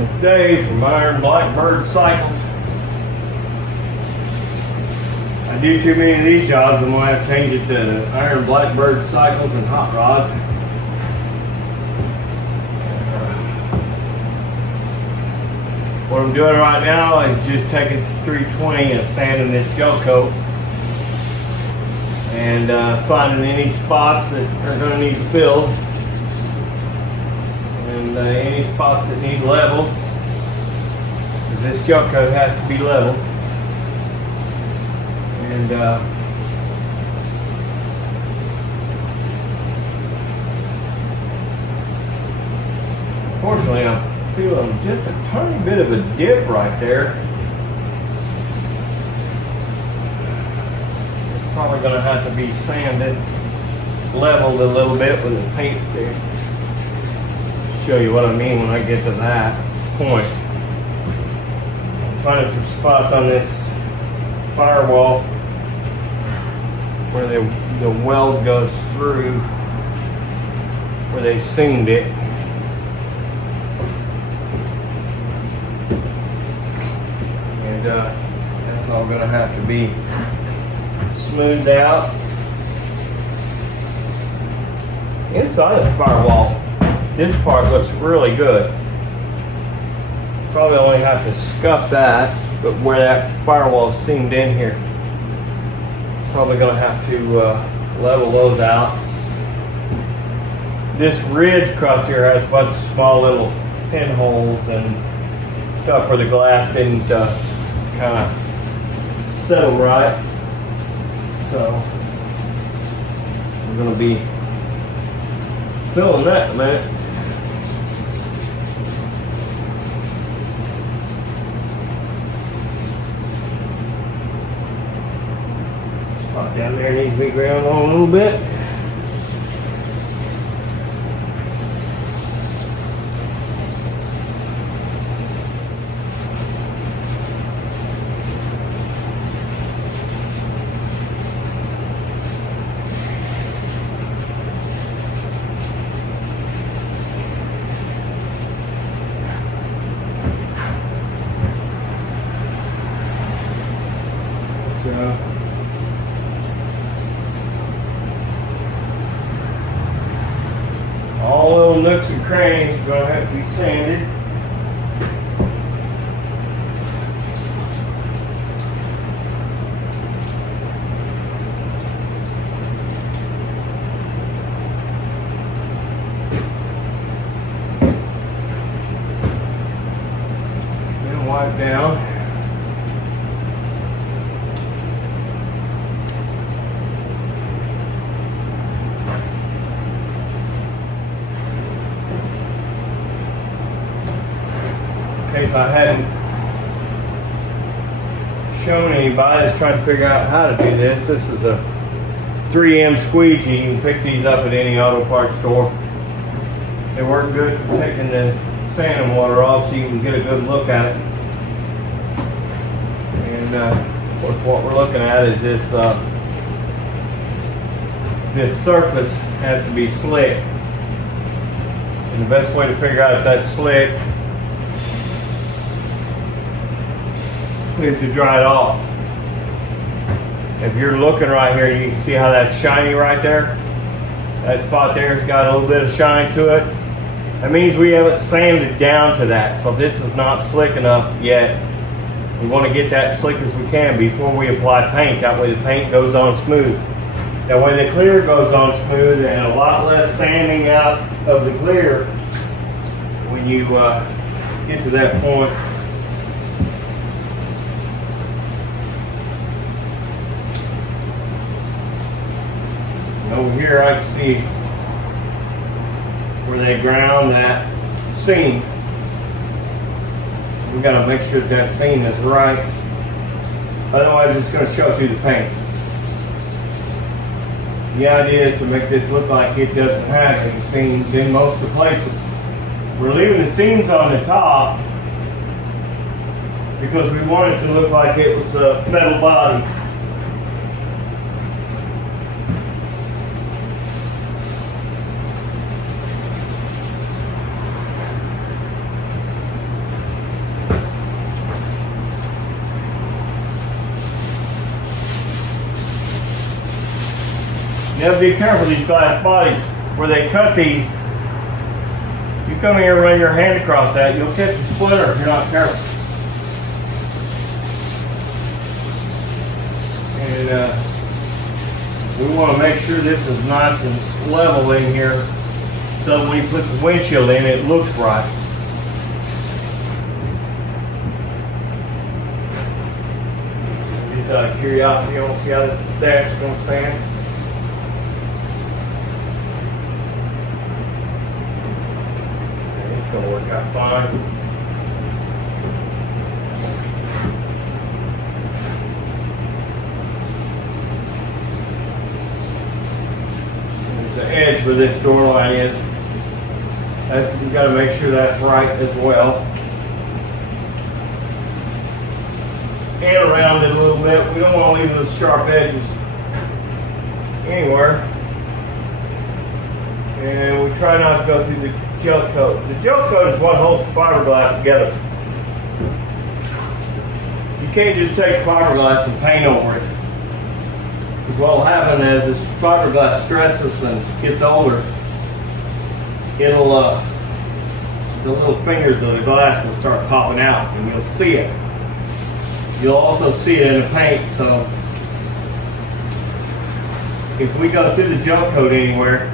It's Dave from Iron Blackbird Cycles. I do too many of these jobs, I'm going to have to change it to Iron Blackbird Cycles and Hot Rods. What I'm doing right now is just taking 320 and sanding this gel coat and finding any spots that are going to need filled and any spots that need level. This gel coat has to be level. And unfortunately, I'm feeling just a tiny bit of a dip right there. It's probably going to have to be sanded, leveled a little bit with a paint stick. Show you what I mean when I get to that point. I'm finding some spots on this firewall where the weld goes through, where they seamed it. And that's all going to have to be smoothed out. Inside the firewall, this part looks really good. Probably only have to scuff that, but where that firewall is seamed in here, probably going to have to level those out. This ridge across here has a bunch of small little pinholes and stuff where the glass didn't kind of settle right. So we're going to be filling that in a minute. Spot down there needs to be ground on a little bit. All little nooks and crannies are going to have to be sanded. Then wipe down. In case I hadn't shown anybody that's trying to figure out how to do this, this is a 3M squeegee. You can pick these up at any auto parts store. They work good for taking the sand and water off so you can get a good look at it. And of course what we're looking at is this this surface has to be slick. And the best way to figure out if that's slick is to dry it off. If you're looking right here, you can see how that's shiny right there. That spot there has got a little bit of shine to it. That means we haven't sanded down to that, so this is not slick enough yet. We want to get that slick as we can before we apply paint. That way the paint goes on smooth. That way the clear goes on smooth and a lot less sanding out of the clear when you get to that point. Over here I can see where they ground that seam. We got to make sure that seam is right. Otherwise it's going to show through the paint. The idea is to make this look like it doesn't have any seams in most of the places. We're leaving the seams on the top because we want it to look like it was a metal body. You have to be careful with these glass bodies. Where they cut these, you come here and run your hand across that, you'll catch a splinter if you're not careful. And we want to make sure this is nice and level in here, so when you put the windshield in, it looks right. Just out of curiosity, I want to see how this dash is going to sand. It's going to work out fine. The edge where this door line is, you've got to make sure that's right as well. And around it a little bit. We don't want to leave those sharp edges anywhere. And we try not to go through the gel coat. The gel coat is what holds the fiberglass together. You can't just take fiberglass and paint over it. What will happen as this fiberglass stresses and gets older, it'll the little fingers of the glass will start popping out, and you'll see it. You'll also see it in the paint. So if we go through the gel coat anywhere,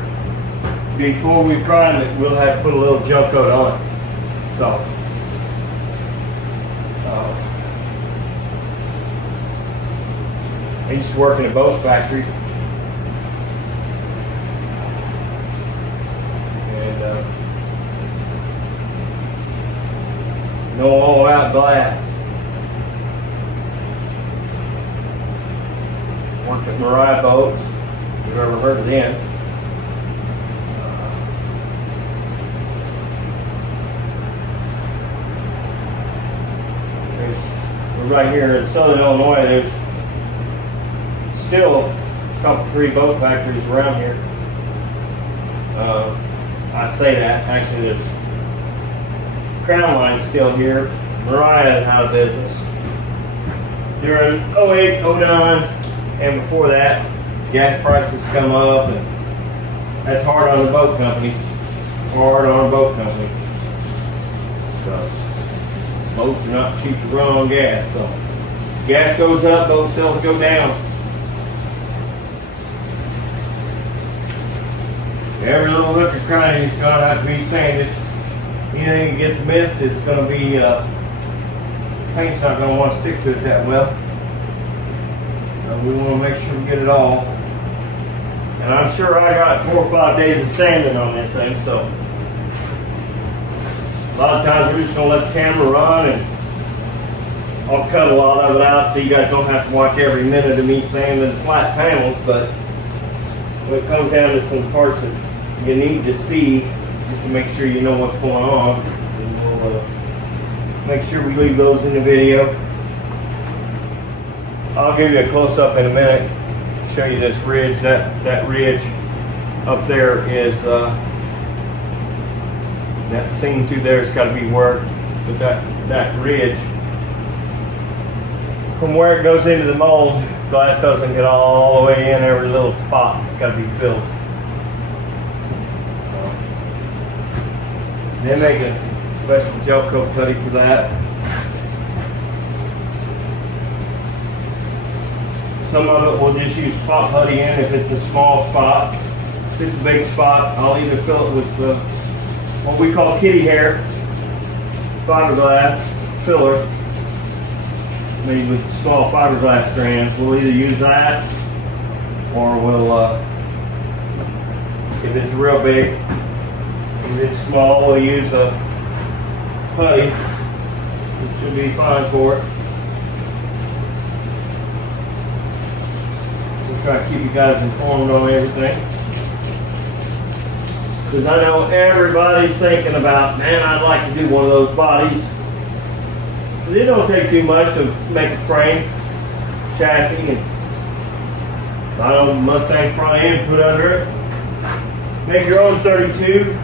before we prime it, we'll have to put a little gel coat on it. So I used to work in a boat factory, and know all about glass. Worked at Mariah Boats, if you've ever heard of them. We're right here in southern Illinois. There's still a couple, 3 boat factories around here. I say that, actually there's Crown Line's still here. Mariah is out of business. During 08, 09, and before that, gas prices come up, and that's hard on the boat companies. Hard on a boat company. Because boats are not cheap to run on gas. So gas goes up, boat sales go down. Every little hook or cranny is going to have to be sanded. Anything that gets missed, it's going to be, paint's not going to want to stick to it that well. We want to make sure we get it all. And I'm sure I got 4 or 5 days of sanding on this thing, so a lot of times we're just going to let the camera run, and I'll cut a lot of it out so you guys don't have to watch every minute of me sanding the flat panels. But when it comes down to some parts that you need to see, just to make sure you know what's going on, and we'll make sure we leave those in the video. I'll give you a close-up in a minute, show you this ridge. That ridge up there is that seam through there has got to be worked, but that ridge, from where it goes into the mold, glass doesn't get all the way in every little spot. It's got to be filled. They make a special gel coat putty for that. Some of it we'll just use spot putty in if it's a small spot. If it's a big spot, I'll either fill it with what we call kitty hair fiberglass filler, made with small fiberglass strands. We'll either use that, or we'll, if it's real big, if it's small, we'll use a putty. It should be fine for it. We'll try to keep you guys informed on everything, because I know everybody's thinking about, man, I'd like to do one of those bodies. It don't take too much to make a frame, chassis, and I know Mustang front end put under it. Make your own 32,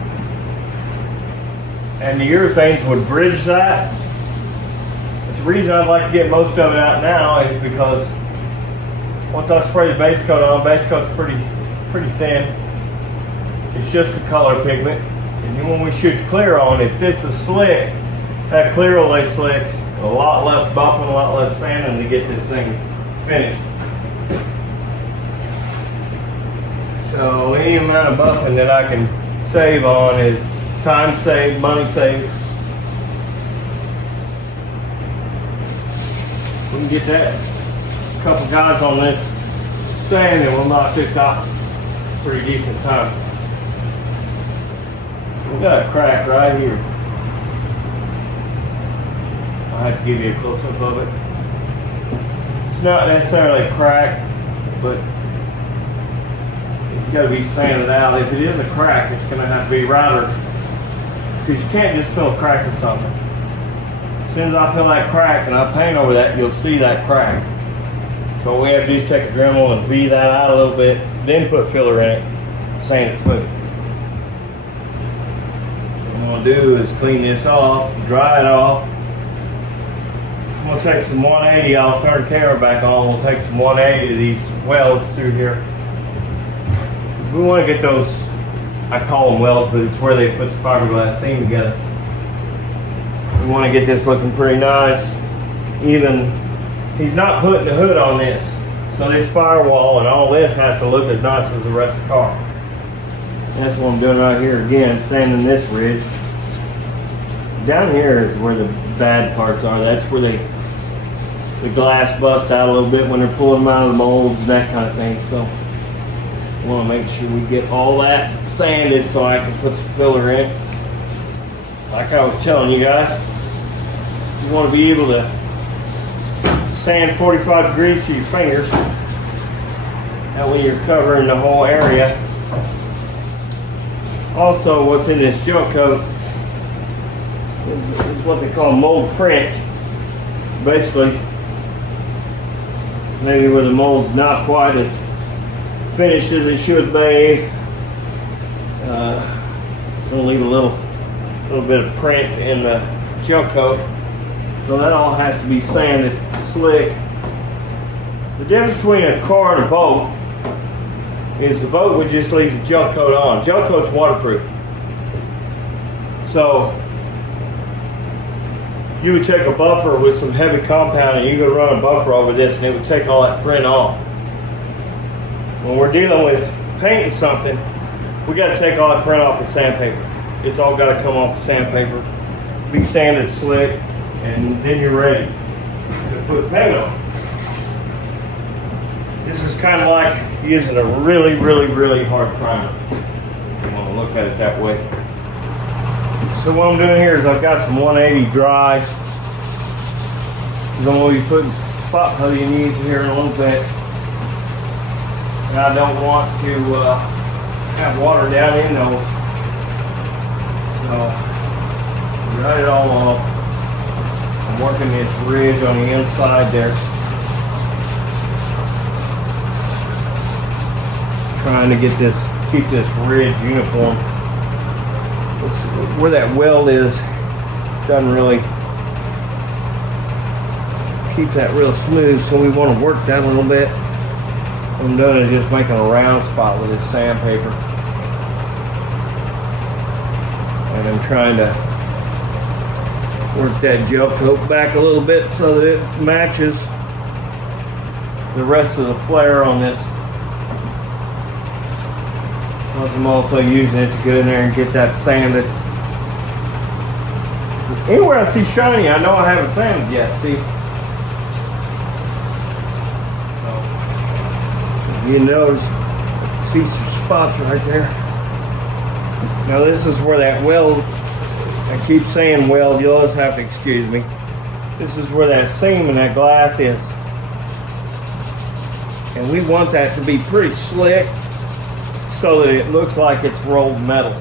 and the urethanes would bridge that. But the reason I'd like to get most of it out now is because once I spray the base coat on, base coat's pretty pretty thin. It's just the color pigment. And then when we shoot the clear on, if this is slick, that clear will lay slick. A lot less buffing, a lot less sanding to get this thing finished. So any amount of buffing that I can save on is time saved, money saved. We can get that. A couple guys on this sand and we'll knock this out pretty decent time. We got a crack right here. I have to give you a close-up of it. It's not necessarily a crack, but it's got to be sanded out. If it is a crack, it's going to have to be router, because you can't just fill a crack with something. As soon as I fill that crack and I paint over that, you'll see that crack. So what we have to do is take a Dremel and V that out a little bit, then put filler in it, sand it smooth. What I'm going to do is clean this off, dry it off. I'm going to take some 180, I'll turn the camera back on, we'll take some 180 of these welds through here. We want to get those, I call them welds, but it's where they put the fiberglass seam together. We want to get this looking pretty nice, even. He's not putting the hood on this, so this firewall and all this has to look as nice as the rest of the car. And that's what I'm doing right here again, sanding this ridge. Down here is where the bad parts are. That's where the glass busts out a little bit when they're pulling them out of the molds and that kind of thing. So I want to make sure we get all that sanded so I can put some filler in. Like I was telling you guys, you want to be able to sand 45 degrees to your fingers. That way you're covering the whole area. Also, what's in this gel coat is what they call mold print. Basically, maybe where the mold's not quite as finished as it should be. It'll leave a little bit of print in the gel coat. So that all has to be sanded slick. The difference between a car and a boat is the boat would just leave the gel coat on. Gel coat's waterproof. So you would take a buffer with some heavy compound and you could run a buffer over this and it would take all that print off. When we're dealing with painting something, we got to take all that print off with sandpaper. It's all got to come off with sandpaper, be sanded slick, and then you're ready to put paint on. This is kind of like using a really, really, really hard primer. You want to look at it that way. So what I'm doing here is I've got some 180 dry. I'm going to be putting spot coating in here in a little bit. And I don't want to have water down in those. So write it all off. I'm working this ridge on the inside there. Trying to get this, keep this ridge uniform. Where that weld is, doesn't really keep that real smooth, so we want to work that a little bit. What I'm doing is just making a round spot with this sandpaper. And I'm trying to work that gel coat back a little bit so that it matches the rest of the flare on this. Plus I'm also using it to go in there and get that sanded. Anywhere I see shiny, I know I haven't sanded yet, see? So, you notice, see some spots right there. Now this is where that weld, I keep saying weld, you'll just have to excuse me. This is where that seam in that glass is. And we want that to be pretty slick so that it looks like it's rolled metal.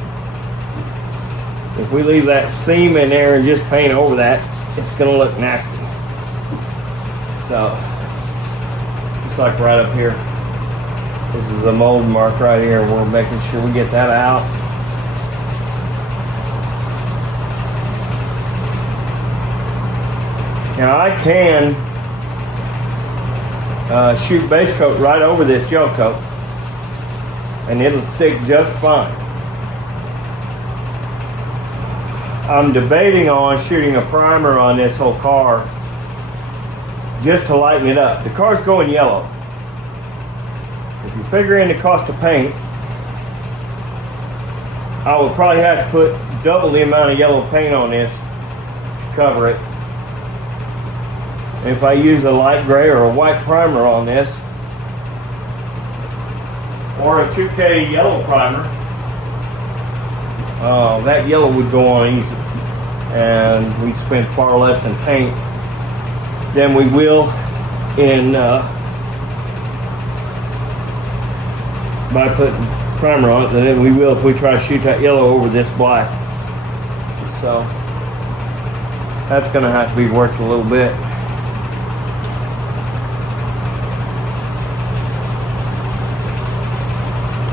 If we leave that seam in there and just paint over that, it's gonna look nasty. So, just like right up here. This is a mold mark right here. We're making sure we get that out. Now I can shoot base coat right over this gel coat. and it'll stick just fine. I'm debating on shooting a primer on this whole car just to lighten it up. The car's going yellow. If you figure in the cost of paint, I would probably have to put double the amount of yellow paint on this to cover it. If I use a light gray or a white primer on this, or a 2K yellow primer, that yellow would go on easy, and we'd spend far less in paint than we will in by putting primer on it than we will if we try to shoot that yellow over this black. So that's going to have to be worked a little bit.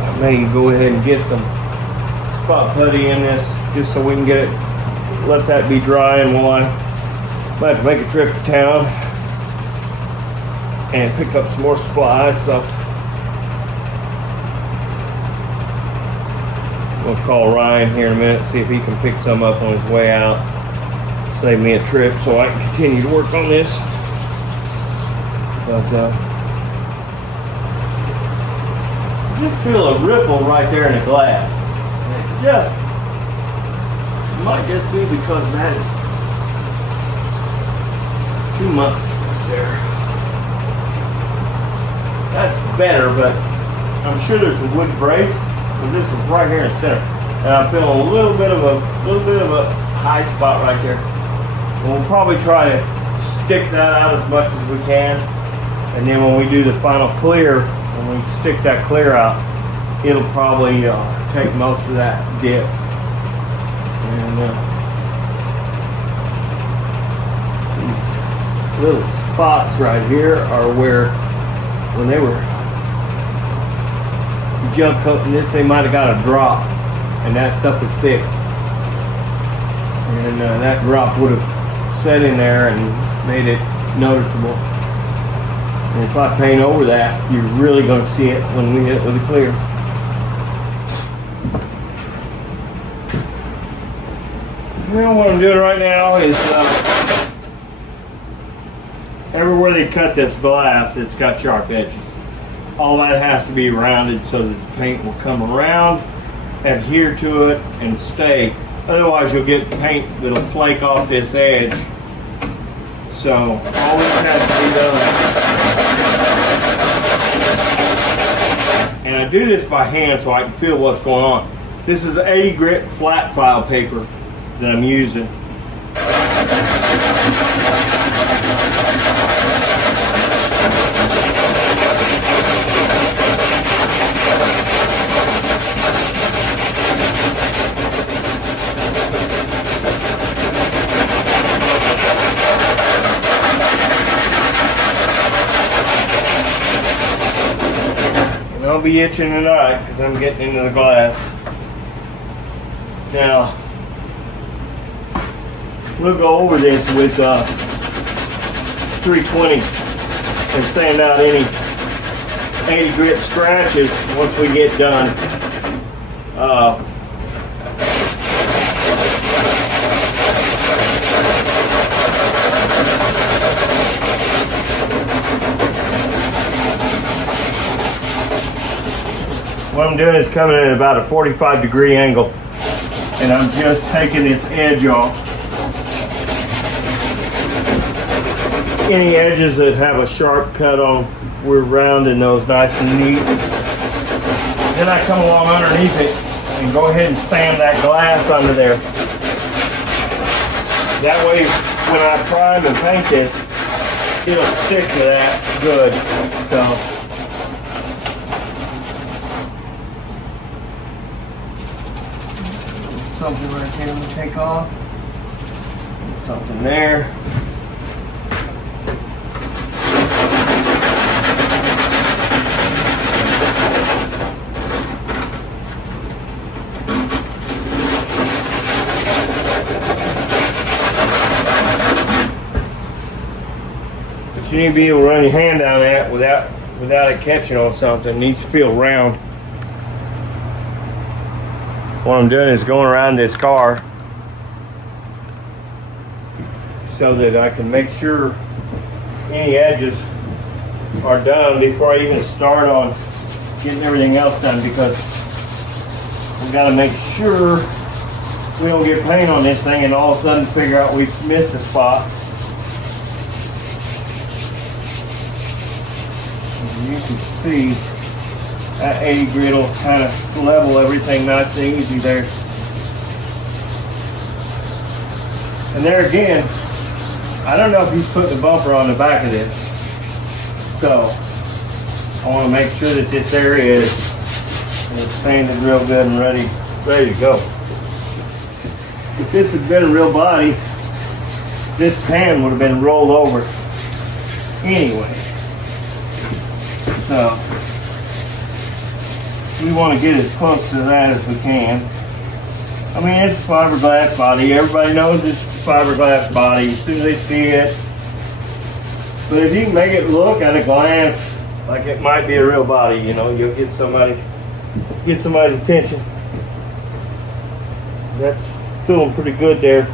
I may go ahead and get some spot putty in this just so we can get it, let that be dry, and while I might have to make a trip to town and pick up some more supplies. So we'll call Ryan here in a minute, see if he can pick some up on his way out, save me a trip so I can continue to work on this. But I just feel a ripple right there in the glass. And it might just be because that is too much there. That's better, but I'm sure there's a wood brace, because this is right here in the center, and I'm feeling a little bit of a high spot right there. And we'll probably try to stick that out as much as we can, and then when we do the final clear, when we stick that clear out, it'll probably take most of that dip. And these little spots right here are where, when they were jump coating this, they might have got a drop, and that stuff was thick, and that drop would have set in there and made it noticeable. And if I paint over that, you're really going to see it when we hit it with a clear. Well, what I'm doing right now is everywhere they cut this glass, it's got sharp edges. All that has to be rounded so that the paint will come around, adhere to it, and stay. Otherwise, you'll get paint that'll flake off this edge. So all this has to be done. And I do this by hand so I can feel what's going on. This is 80 grit flat file paper that I'm using. I'll be itching tonight because I'm getting into the glass. Now, we'll go over this with 320 and sand out any 80 grit scratches once we get done. What I'm doing is coming in at about a 45-degree angle, and I'm just taking this edge off. Any edges that have a sharp cut on, we're rounding those nice and neat. Then I come along underneath it and go ahead and sand that glass under there. That way, when I prime and paint this, it'll stick to that good. So. Something right here to take off. Something there. But you need to be able to run your hand down that without it catching on something. It needs to feel round. what I'm doing is going around this car so that I can make sure any edges are done before I even start on getting everything else done, because we got to make sure we don't get paint on this thing and all of a sudden figure out we've missed a spot. As you can see, that 80 grit will kind of level everything nice and easy there. And there again, I don't know if he's putting a bumper on the back of this. So I want to make sure that this area is sanded real good and ready to go. If this had been a real body, this pan would have been rolled over anyway. So we want to get as close to that as we can. I mean, it's a fiberglass body. Everybody knows it's a fiberglass body as soon as they see it. But if you can make it look at a glance like it might be a real body, you know, you'll get somebody's attention. That's feeling pretty good there.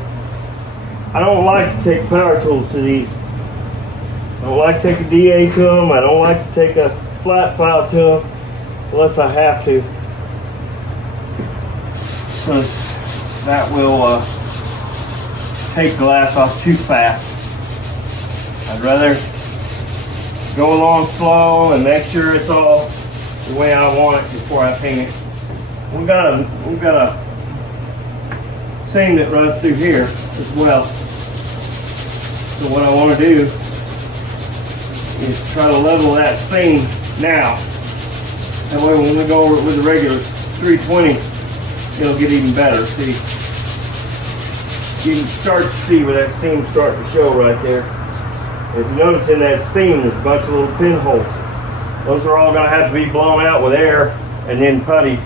I don't like to take power tools to these. I don't like to take a DA to them. I don't like to take a flat file to them unless I have to, because that will take glass off too fast. I'd rather go along slow and make sure it's all the way I want it before I paint it. We've got a seam that runs through here as well. So what I want to do is try to level that seam now. That way when we go over it with the regular 320, it'll get even better. See, you can start to see where that seam's starting to show right there. If you notice in that seam, there's a bunch of little pinholes. Those are all going to have to be blown out with air and then puttied.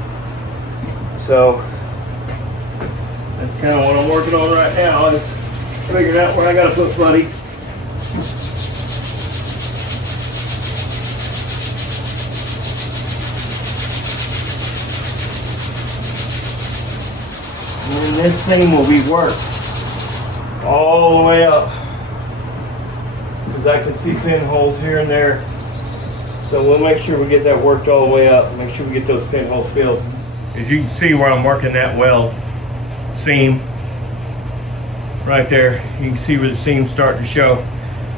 So that's kind of what I'm working on right now, is figuring out where I got to put putty. And this seam will be worked all the way up, because I can see pinholes here and there. So we'll make sure we get that worked all the way up. Make sure we get those pinholes filled. As you can see where I'm working that weld seam right there, you can see where the seam's starting to show.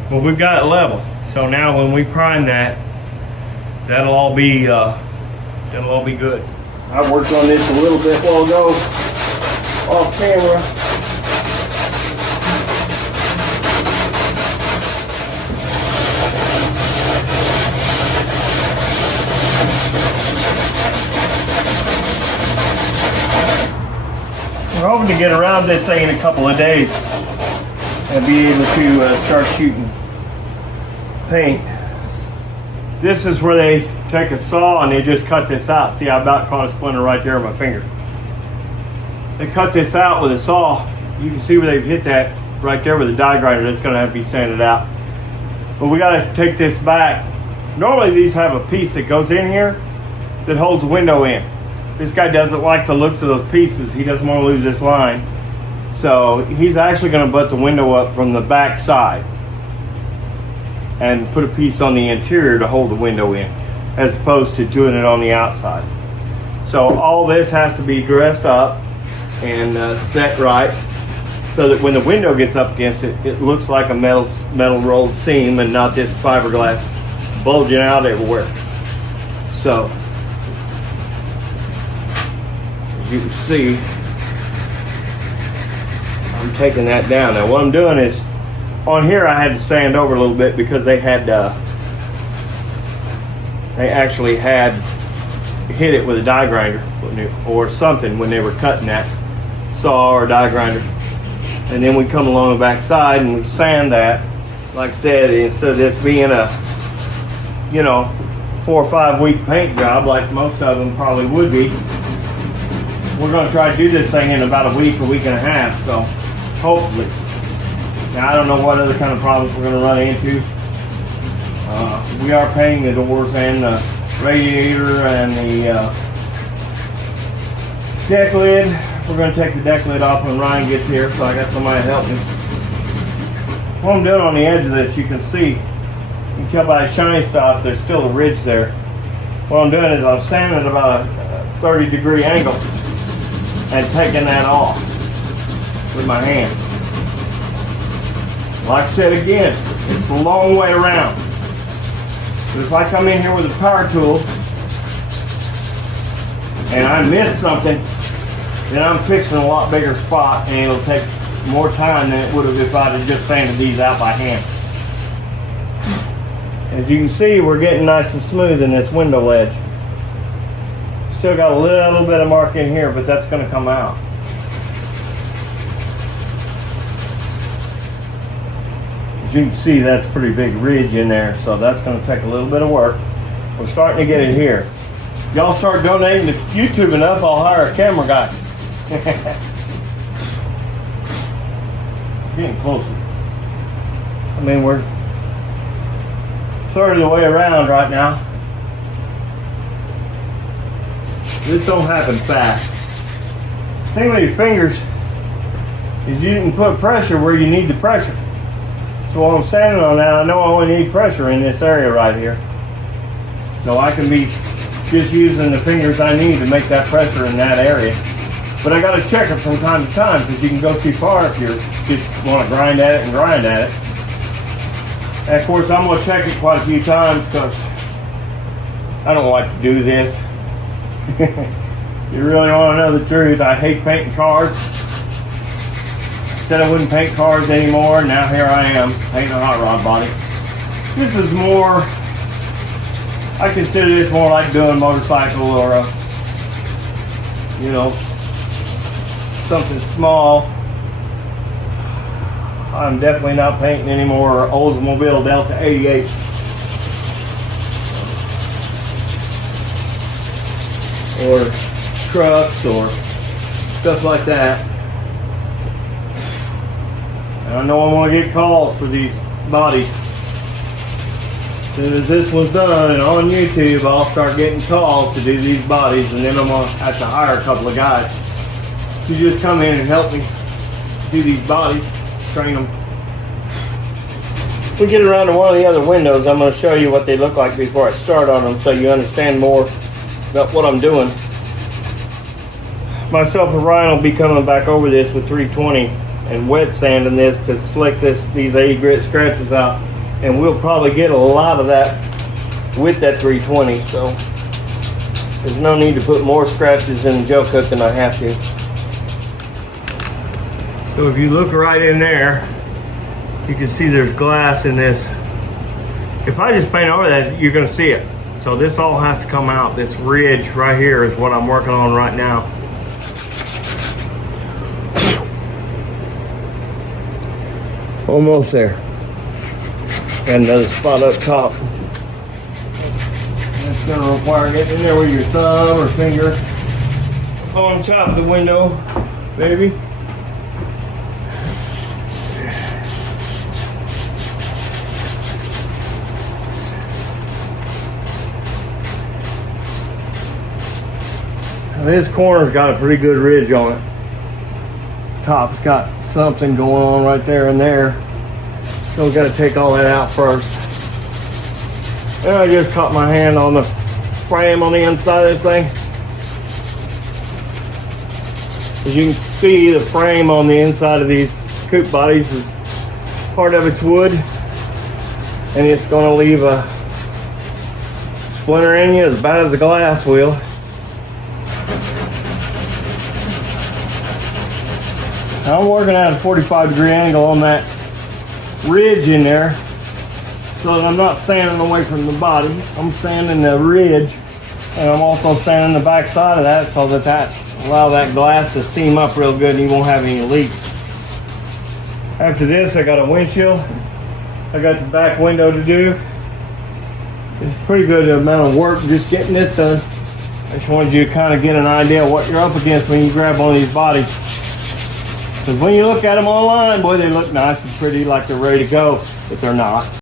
But we've got it level. So now when we prime that, that'll all be good. I worked on this a little bit while ago off camera. We're hoping to get around this thing in a couple of days and be able to start shooting paint. This is where they take a saw and they just cut this out. See, I about caught a splinter right there on my finger. They cut this out with a saw. You can see where they've hit that right there with a die grinder. That's going to have to be sanded out. But we got to take this back. Normally these have a piece that goes in here that holds the window in. This guy doesn't like the looks of those pieces. He doesn't want to lose this line. So he's actually going to butt the window up from the back side and put a piece on the interior to hold the window in, as opposed to doing it on the outside. So all this has to be dressed up and set right, so that when the window gets up against it, it looks like a metal rolled seam and not this fiberglass bulging out everywhere. So as you can see, I'm taking that down. Now what I'm doing is, on here I had to sand over a little bit because they actually had hit it with a die grinder or something when they were cutting that saw or die grinder. And then we come along the back side and we sand that. Like I said, instead of this being a 4 or 5 week paint job like most of them probably would be, we're going to try to do this thing in about a week and a half. So hopefully. Now I don't know what other kind of problems we're going to run into. We are painting the doors and the radiator and the Deck lid. We're going to take the deck lid off when Ryan gets here, so I got somebody to help me. What I'm doing on the edge of this, you can see, you can tell by the shiny spots, there's still a ridge there. What I'm doing is I'm sanding at about a 30-degree angle and taking that off with my hand. Like I said again, it's a long way around. But if I come in here with a power tool and I miss something, then I'm fixing a lot bigger spot, and it'll take more time than it would have if I'd have just sanded these out by hand. As you can see, we're getting nice and smooth in this window ledge. Still got a little bit of mark in here, but that's going to come out. As you can see, that's a pretty big ridge in there, so that's going to take a little bit of work. We're starting to get it here. Y'all start donating to YouTube enough, I'll hire a camera guy. Getting closer. I mean, we're a third of the way around right now. This don't happen fast. The thing with your fingers is you can put pressure where you need the pressure. So while I'm standing on that, I know I only need pressure in this area right here. So I can be just using the fingers I need to make that pressure in that area. But I got to check it from time to time, because you can go too far if you just want to grind at it and grind at it. And of course, I'm going to check it quite a few times because I don't like to do this. You really want to know the truth, I hate painting cars. Said I wouldn't paint cars anymore. Now here I am painting a hot rod body. This is more, I consider this more like doing a motorcycle or a, you know, something small. I'm definitely not painting anymore Oldsmobile Delta 88. Or trucks or stuff like that. And I know I'm going to get calls for these bodies. As soon as this one's done and on YouTube, I'll start getting calls to do these bodies, and then I'm going to have to hire a couple of guys to just come in and help me do these bodies, train them. If we get around to one of the other windows, I'm going to show you what they look like before I start on them, so you understand more about what I'm doing. Myself and Ryan will be coming back over this with 320 and wet sanding this to slick these 80 grit scratches out, and we'll probably get a lot of that with that 320, so there's no need to put more scratches in the gel coat than I have to. So if you look right in there, you can see there's glass in this. If I just paint over that, you're going to see it. So this all has to come out. This ridge right here is what I'm working on right now. Almost there. Got another spot up top. That's going to require getting in there with your thumb or finger on top of the window, baby. This corner's got a pretty good ridge on it. Top's got something going on right there and there. So we've got to take all that out first. And I just caught my hand on the frame on the inside of this thing. As you can see, the frame on the inside of these coupe bodies is part of it's wood. And it's going to leave a splinter in you as bad as the glass will. I'm working at a 45-degree angle on that ridge in there so that I'm not sanding away from the body. I'm sanding the ridge, and I'm also sanding the back side of that so that allow that glass to seam up real good and you won't have any leaks. After this, I got a windshield. I got the back window to do. It's a pretty good amount of work just getting this done. I just wanted you to kind of get an idea of what you're up against when you grab one of these bodies. Because when you look at them online, boy, they look nice and pretty like they're ready to go, but they're not.